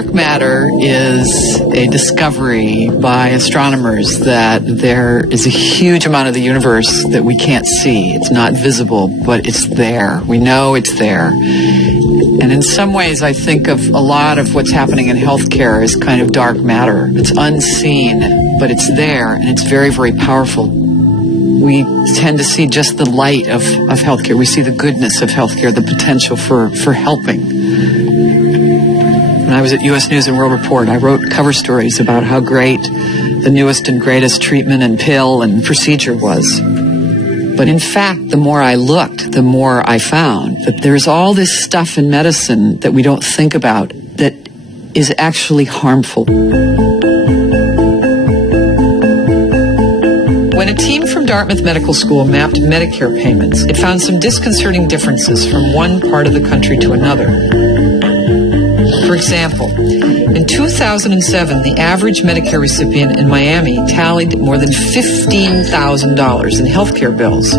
dark matter is a discovery by astronomers that there is a huge amount of the universe that we can't see. It's not visible, but it's there. We know it's there. And in some ways, I think of a lot of what's happening in healthcare as kind of dark matter. It's unseen, but it's there, and it's very, very powerful. We tend to see just the light of healthcare. We see the goodness of healthcare, the potential for helping. When I was at U.S. News and World Report, I wrote cover stories about how great the newest and greatest treatment and pill and procedure was. But in fact, the more I looked, the more I found that there's all this stuff in medicine that we don't think about that is actually harmful. When a team from Dartmouth Medical School mapped Medicare payments, it found some disconcerting differences from one part of the country to another. For example, in 2007, the average Medicare recipient in Miami tallied more than $15,000 in healthcare bills,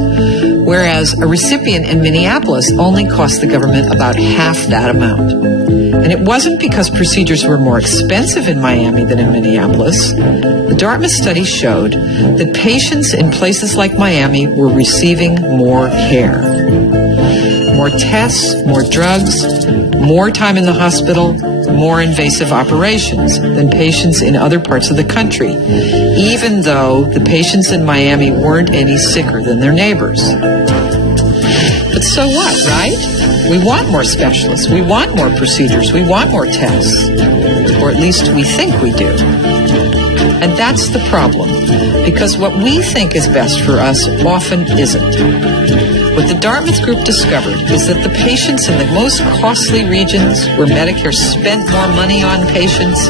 whereas a recipient in Minneapolis only cost the government about half that amount. And it wasn't because procedures were more expensive in Miami than in Minneapolis. The Dartmouth study showed that patients in places like Miami were receiving more care. More tests, more drugs, more time in the hospital, more invasive operations than patients in other parts of the country, even though the patients in Miami weren't any sicker than their neighbors. But so what, right? We want more specialists. We want more procedures. We want more tests. Or at least we think we do. And that's the problem, because what we think is best for us often isn't. What the Dartmouth group discovered is that the patients in the most costly regions where Medicare spent more money on patients,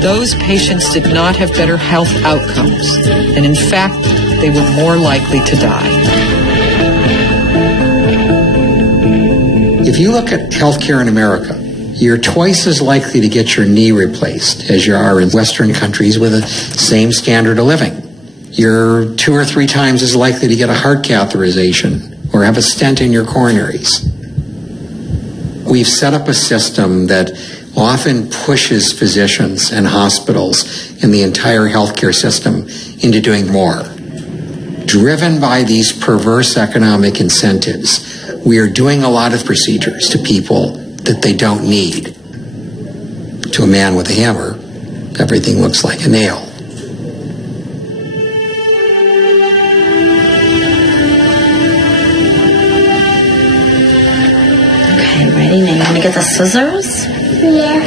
those patients did not have better health outcomes. And in fact, they were more likely to die. If you look at healthcare in America, you're twice as likely to get your knee replaced as you are in Western countries with the same standard of living. You're 2 or 3 times as likely to get a heart catheterization or have a stent in your coronaries. We've set up a system that often pushes physicians and hospitals and the entire healthcare system into doing more. Driven by these perverse economic incentives, we are doing a lot of procedures to people that they don't need. To a man with a hammer, everything looks like a nail. Okay, ready? Now you want to get the scissors? Yeah.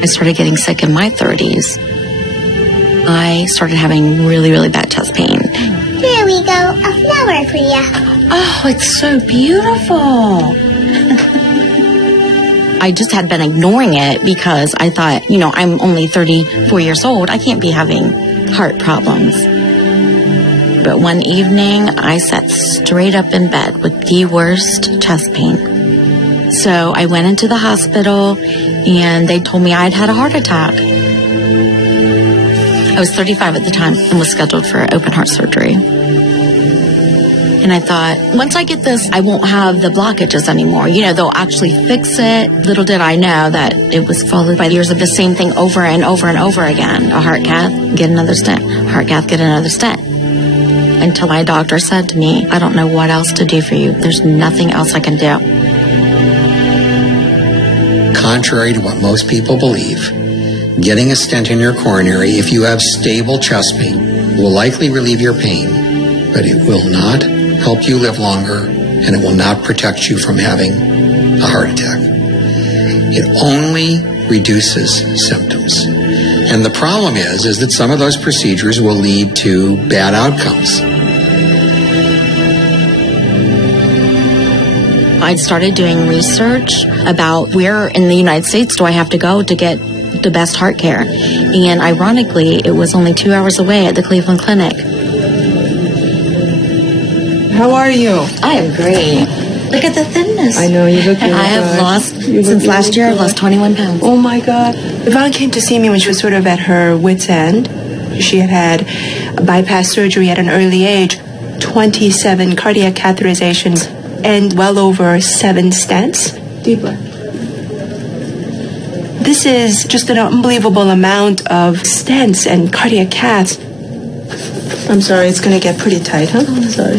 I started getting sick in my 30s. I started having really, really bad chest pain. Here we go, a flower for you. Oh, it's so beautiful. I just had been ignoring it because I thought, I'm only 34 years old. I can't be having heart problems. But one evening, I sat straight up in bed with the worst chest pain. So I went into the hospital, and they told me I'd had a heart attack. I was 35 at the time and was scheduled for open heart surgery. And I thought, once I get this, I won't have the blockages anymore. They'll actually fix it. Little did I know that it was followed by years of the same thing over and over and over again. A heart cath, get another stent. Heart cath, get another stent. Until my doctor said to me, I don't know what else to do for you. There's nothing else I can do. Contrary to what most people believe, getting a stent in your coronary, if you have stable chest pain, will likely relieve your pain, but it will not help you live longer, and it will not protect you from having a heart attack. It only reduces symptoms. And the problem is that some of those procedures will lead to bad outcomes. I'd started doing research about where in the United States do I have to go to get the best heart care. And ironically, it was only 2 hours away at the Cleveland Clinic. How are you? I am great. Look at the thinness. I know, you look really I have good. lost, since last year, I've lost 21 pounds. Oh my God. Yvonne came to see me when she was sort of at her wit's end. She had bypass surgery at an early age, 27 cardiac catheterizations, and well over 7 stents. Deeper. This is just an unbelievable amount of stents and cardiac caths. I'm sorry, it's going to get pretty tight, huh? I'm sorry.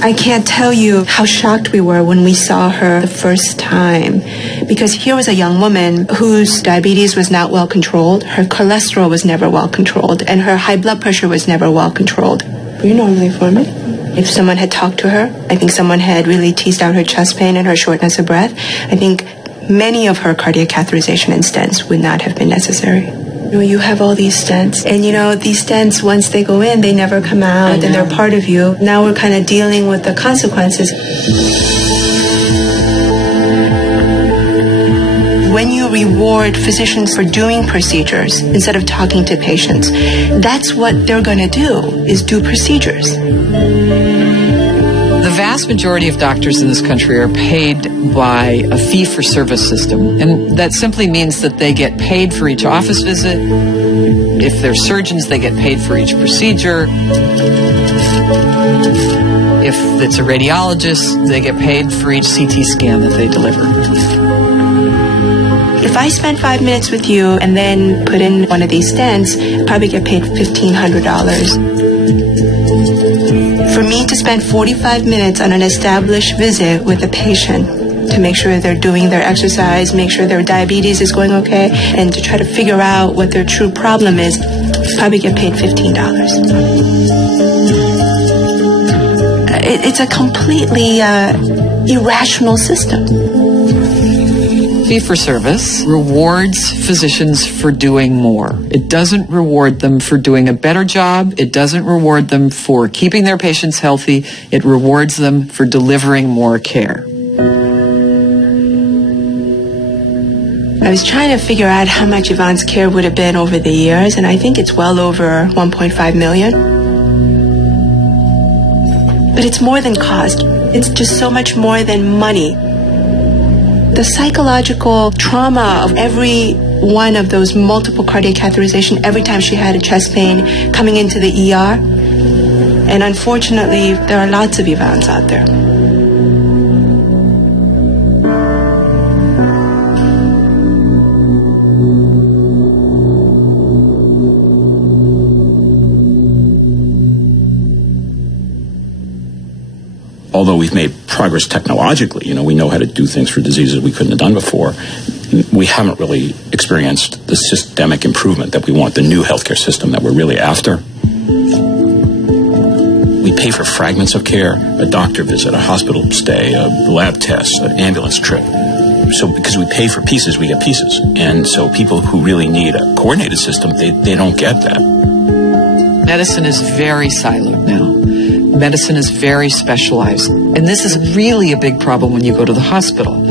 I can't tell you how shocked we were when we saw her the first time, because here was a young woman whose diabetes was not well controlled, her cholesterol was never well controlled, and her high blood pressure was never well controlled. Were you normally for me? If someone had talked to her, I think someone had really teased out her chest pain and her shortness of breath, I think many of her cardiac catheterization and stents would not have been necessary. You have all these stents, and these stents, once they go in, they never come out, and they're part of you. Now we're kind of dealing with the consequences. When you reward physicians for doing procedures instead of talking to patients, that's what they're going to do, is do procedures. The vast majority of doctors in this country are paid by a fee-for-service system, and that simply means that they get paid for each office visit. If they're surgeons, they get paid for each procedure. If it's a radiologist, they get paid for each CT scan that they deliver. If I spend 5 minutes with you and then put in one of these stents, I'd probably get paid $1,500. For me to spend 45 minutes on an established visit with a patient to make sure they're doing their exercise, make sure their diabetes is going okay, and to try to figure out what their true problem is, probably get paid $15. It's a completely irrational system. Fee-for-service rewards physicians for doing more. It doesn't reward them for doing a better job. It doesn't reward them for keeping their patients healthy. It rewards them for delivering more care. I was trying to figure out how much Yvonne's care would have been over the years, and I think it's well over $1.5 million. But it's more than cost. It's just so much more than money. The psychological trauma of every one of those multiple cardiac catheterization, every time she had a chest pain coming into the ER. And unfortunately, there are lots of Yvonnes out there. Although we've made progress technologically, we know how to do things for diseases we couldn't have done before, we haven't really experienced the systemic improvement that we want, the new healthcare system that we're really after. We pay for fragments of care, a doctor visit, a hospital stay, a lab test, an ambulance trip. So because we pay for pieces, we get pieces. And so people who really need a coordinated system, they don't get that. Medicine is very siloed now. Medicine is very specialized. And this is really a big problem when you go to the hospital,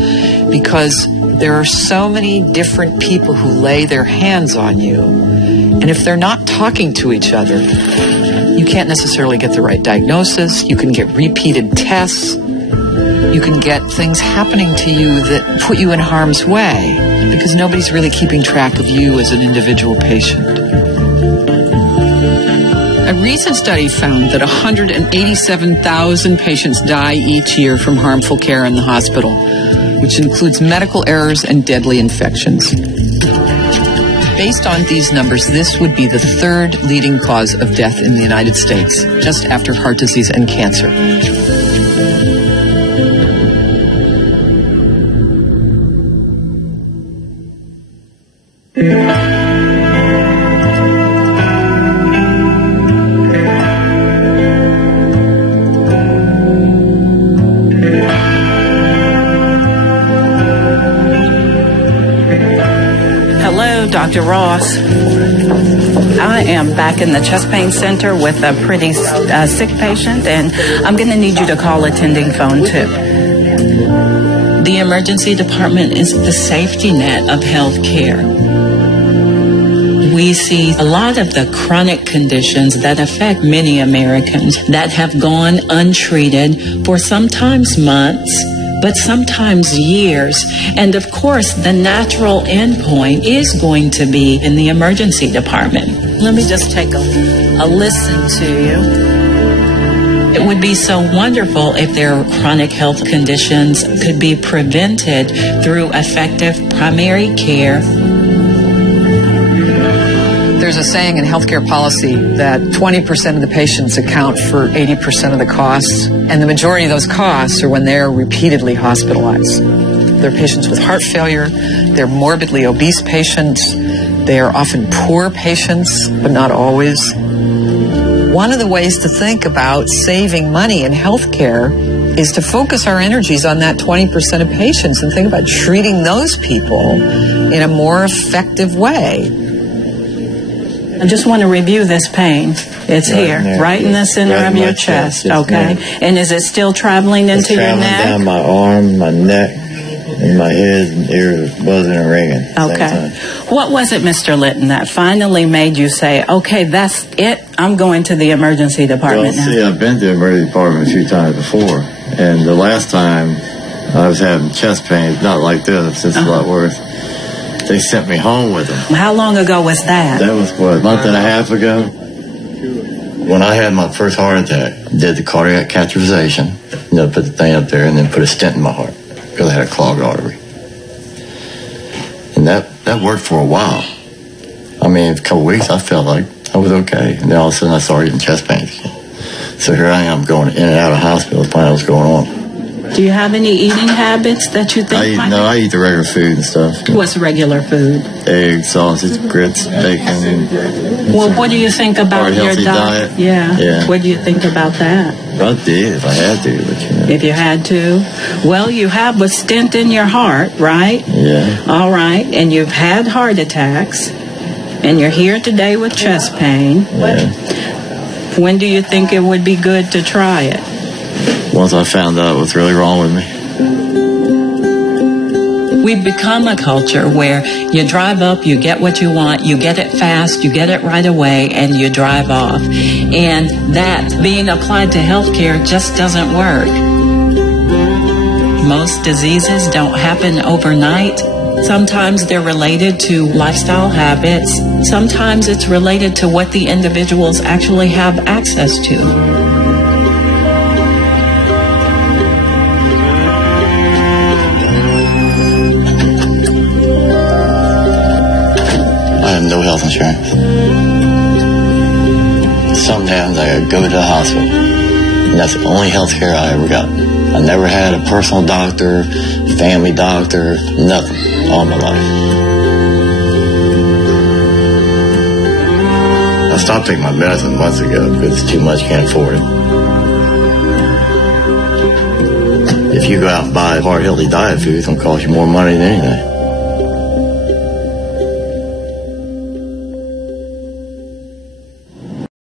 because there are so many different people who lay their hands on you. And if they're not talking to each other, you can't necessarily get the right diagnosis. You can get repeated tests. You can get things happening to you that put you in harm's way because nobody's really keeping track of you as an individual patient. A recent study found that 187,000 patients die each year from harmful care in the hospital, which includes medical errors and deadly infections. Based on these numbers, this would be the third leading cause of death in the United States, just after heart disease and cancer. Dr. Ross. I am back in the chest pain center with a pretty sick patient, and I'm going to need you to call attending phone 2. The emergency department is the safety net of health care. We see a lot of the chronic conditions that affect many Americans that have gone untreated for sometimes months, but sometimes years. And of course, the natural endpoint is going to be in the emergency department. Let me just take a listen to you. It would be so wonderful if their chronic health conditions could be prevented through effective primary care. There's a saying in healthcare policy that 20% of the patients account for 80% of the costs, and the majority of those costs are when they're repeatedly hospitalized. They're patients with heart failure, they're morbidly obese patients, they are often poor patients, but not always. One of the ways to think about saving money in healthcare is to focus our energies on that 20% of patients and think about treating those people in a more effective way. I just want to review this pain. It's here, right in the center of your chest, okay? And is it still traveling into your neck? It's traveling down my arm, my neck, and my head and ears, buzzing and ringing. Okay. What was it, Mr. Litton, that finally made you say, okay, that's it, I'm going to the emergency department now? Well, see, I've been to the emergency department a few times before, and the last time I was having chest pains, not like this, it's a lot worse. They sent me home with them. How long ago was that? That was, what, a month and a half ago? When I had my first heart attack, did the cardiac catheterization, put the thing up there, and then put a stent in my heart because I had a clogged artery. And that worked for a while. I mean, a couple of weeks, I felt like I was okay. And then all of a sudden, I started getting chest pains again. So here I am going in and out of hospitals, finding out what's going on. Do you have any eating habits that you think I eat the regular food and stuff. What's regular food? Eggs, sausage, grits, bacon. Well, what do you think about your diet? Yeah. What do you think about that? I did if I had to, but If you had to? Well, you have a stent in your heart, right? Yeah. All right. And you've had heart attacks. And you're here today with chest pain. Yeah. When do you think it would be good to try it? Once I found out what's really wrong with me. We've become a culture where you drive up, you get what you want, you get it fast, you get it right away, and you drive off. And that being applied to healthcare just doesn't work. Most diseases don't happen overnight. Sometimes they're related to lifestyle habits. Sometimes it's related to what the individuals actually have access to. I have no health insurance. Sometimes I go to the hospital, and that's the only health care I ever got. I never had a personal doctor, family doctor, nothing, all my life. I stopped taking my medicine months ago because it's too much, can't afford it. If you go out and buy a heart-healthy diet food, it's going to cost you more money than anything.